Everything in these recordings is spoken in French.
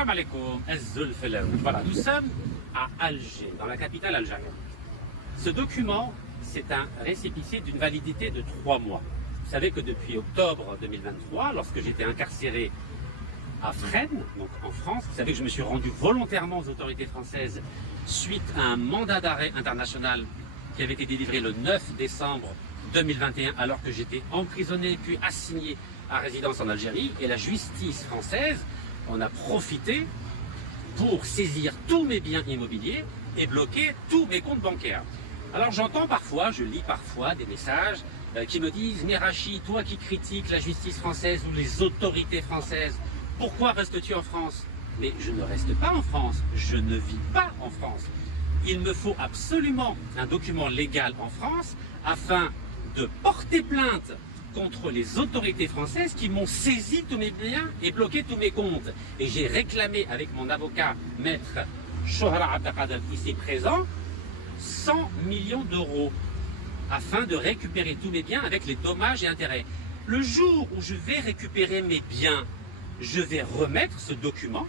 Salam alaikum, voilà, nous sommes à Alger, dans la capitale algérienne. Ce document, c'est un récépissé d'une validité de 3 mois. Vous savez que depuis octobre 2023, lorsque j'étais incarcéré à Fresnes, donc en France, vous savez que je me suis rendu volontairement aux autorités françaises suite à un mandat d'arrêt international qui avait été délivré le 9 décembre 2021 alors que j'étais emprisonné puis assigné à résidence en Algérie. Et la justice française en a profité pour saisir tous mes biens immobiliers et bloquer tous mes comptes bancaires. Alors j'entends parfois, je lis parfois des messages qui me disent « Mais Rachid, toi qui critiques la justice française ou les autorités françaises, pourquoi restes-tu en France ?» Mais je ne reste pas en France, je ne vis pas en France. Il me faut absolument un document légal en France afin de porter plainte contre les autorités françaises qui m'ont saisi tous mes biens et bloqué tous mes comptes. Et j'ai réclamé avec mon avocat, maître Shohra Abdelkader, ici présent, 100 millions d'euros afin de récupérer tous mes biens avec les dommages et intérêts. Le jour où je vais récupérer mes biens, je vais remettre ce document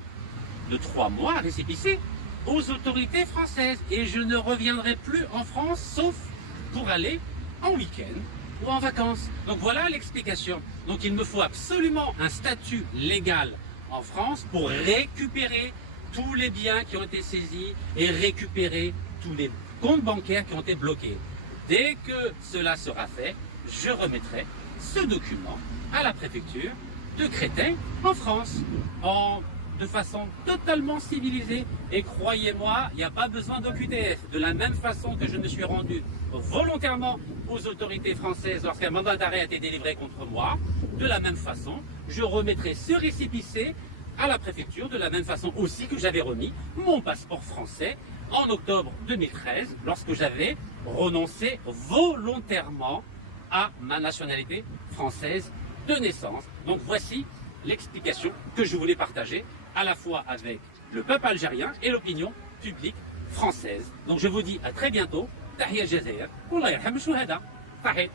de 3 mois récépissé aux autorités françaises et je ne reviendrai plus en France sauf pour aller en week-end ou en vacances. Donc voilà l'explication. Donc il me faut absolument un statut légal en France pour récupérer tous les biens qui ont été saisis et récupérer tous les comptes bancaires qui ont été bloqués. Dès que cela sera fait, je remettrai ce document à la préfecture de Créteil en France, de façon totalement civilisée. Et croyez-moi, il n'y a pas besoin d'OQTF. De la même façon que je me suis rendu volontairement aux autorités françaises lorsqu'un mandat d'arrêt a été délivré contre moi, de la même façon, je remettrai ce récépissé à la préfecture, de la même façon aussi que j'avais remis mon passeport français en octobre 2013, lorsque j'avais renoncé volontairement à ma nationalité française de naissance. Donc voici l'explication que je voulais partager à la fois avec le peuple algérien et l'opinion publique française. Donc je vous dis à très bientôt. Tahia Jazair. Wallah yarham shuhada. Tahia.